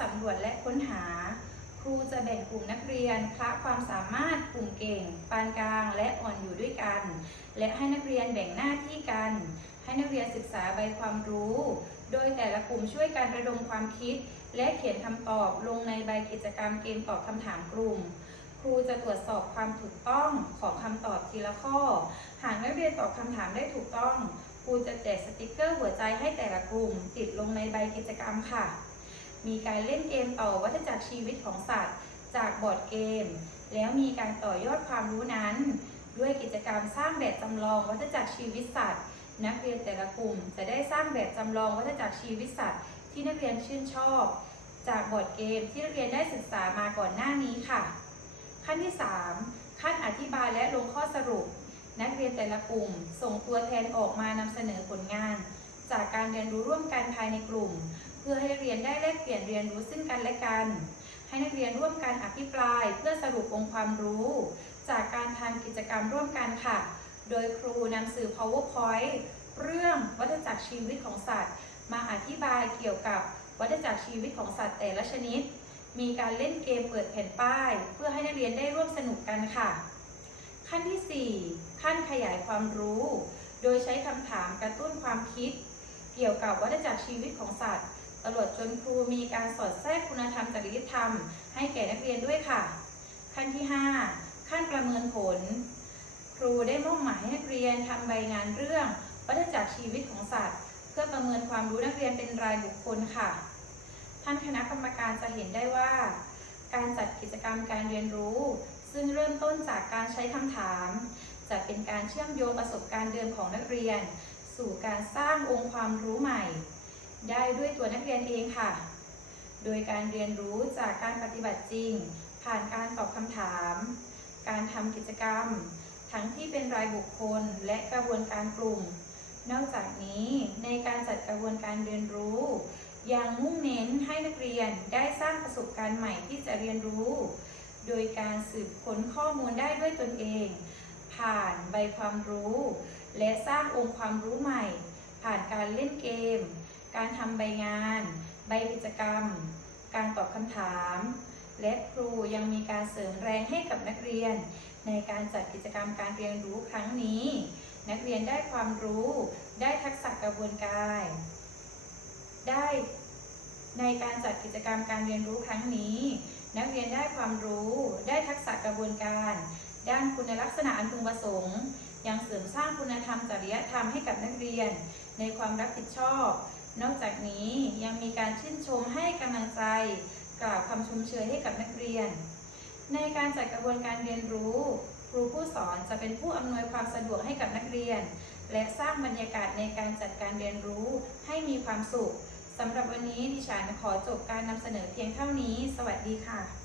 สำรวจและค้นหา ครูจะแบ่งกลุ่มนักเรียนคละความสามารถกลุ่มเก่ง ปานกลาง และอ่อนอยู่ด้วยกัน และให้นักเรียนแบ่งหน้าที่กัน ให้นักเรียนศึกษาใบความรู้ โดยแต่ละกลุ่มช่วยกันระดมความคิด และเขียนคำตอบลงในใบกิจกรรมเกมตอบคำถามกลุ่มครูจะตรวจสอบความถูกต้องของคำตอบทีละข้อ หากนักเรียนตอบคำถามได้ถูกต้อง ครูจะแจกสติกเกอร์หัวใจให้แต่ละกลุ่ม ติดลงในใบกิจกรรมค่ะ มีการเล่นเกมต่อวัฏจักรชีวิตของสัตว์ จากบอร์ดเกม แล้วมีการต่อยอดความรู้นั้น ด้วยกิจกรรมสร้างแบบจำลองวัฏจักรชีวิตสัตว์ นักเรียนแต่ละกลุ่ม จะได้สร้างแบบจำลองวัฏจักรชีวิตสัตว์ ที่นักเรียนชื่นชอบ จากบอร์ดเกมที่นักเรียนได้ศึกษามาก่อนหน้านี้ค่ะ ขั้นที่ 3 ขั้นอธิบายและลงข้อสรุป นักเรียนแต่ละกลุ่ม ส่งตัวแทนออกมานำเสนอผลงาน จากการเรียนรู้ร่วมกันภายในกลุ่ม เพื่อให้ กเปลี่ยนเรียนรู้ซึ่งกันและกัน ให้นักเรียนร่วมกันอภิปราย เพื่อสรุปองค์ความรู้ จากการทำกิจกรรมร่วมกันค่ะ โดยครูนำสื่อ powerpoint เรื่องวัฏจักรชีวิตของสัตว์ มาอธิบายเกี่ยวกับวัฏจักรชีวิตของสัตว์แต่ละชนิด มีการเล่นเกมเปิดแผ่นป้าย เพื่อให้นักเรียนได้ร่วมสนุกกันค่ะ ขั้นที่ 4 ขั้นขยายความรู้ โดยใช้คำถามกระตุ้นความคิด เกี่ยวกับวัฏจักรชีวิตของสัตว์ ตลอดจนครูมีการสอดแทรกคุณธรรมจริยธรรม ให้แก่นักเรียนด้วยค่ะ ขั้นที่ 5 ขั้นประเมินผล ครูได้มอบหมายให้นักเรียนทำใบงานเรื่องวัฏจักรชีวิตของสัตว์ เพื่อประเมินความรู้นักเรียนเป็นรายบุคคลค่ะ ท่านคณะกรรมการจะเห็นได้ว่า การจัดกิจกรรมการเรียนรู้ ซึ่งเริ่มต้นจากการใช้คำถาม จะเป็นการเชื่อมโยงประสบการณ์เดิมของนักเรียน สู่การสร้างองค์ความรู้ใหม่ ได้ด้วยตัวนักเรียนเองค่ะ โดยการเรียนรู้จากการปฏิบัติจริง ผ่านการตอบคำถาม การทำกิจกรรม ทั้งที่เป็นรายบุคคลและกระบวนการกลุ่ม นอกจากนี้ในการจัดกระบวนการเรียนรู้ ยังมุ่งเน้นให้นักเรียนได้สร้างประสบการณ์ใหม่ที่จะเรียนรู้ โดยการสืบค้นข้อมูลได้ด้วยตนเอง ผ่านใบความรู้ และสร้างองค์ความรู้ใหม่ ผ่านการเล่นเกม การทำใบงาน ใบกิจกรรม การตอบคำถาม และครูยังมีการเสริมแรงให้กับนักเรียน ในการจัดกิจกรรมการเรียนรู้ครั้งนี้ นักเรียนได้ความรู้ ได้ทักษะกระบวนการ ได้ในการจัดกิจกรรมการเรียนรู้ครั้งนี้ นักเรียนได้ความรู้ ได้ทักษะกระบวนการ ด้านคุณลักษณะอันพึงประสงค์ ยังเสริมสร้างคุณธรรมจริยธรรมให้กับนักเรียน ในความรับผิดชอบ นอกจากนี้ยังมีการชื่นชมให้กำลังใจ กล่าวคำชมเชยให้กับนักเรียน ในการจัดกระบวนการเรียนรู้ ครูผู้สอนจะเป็นผู้อำนวยความสะดวกให้กับนักเรียน และสร้างบรรยากาศในการจัดการเรียนรู้ให้มีความสุขสำหรับวันนี้ดิฉันขอจบการนำเสนอเพียงเท่านี้ สวัสดีค่ะ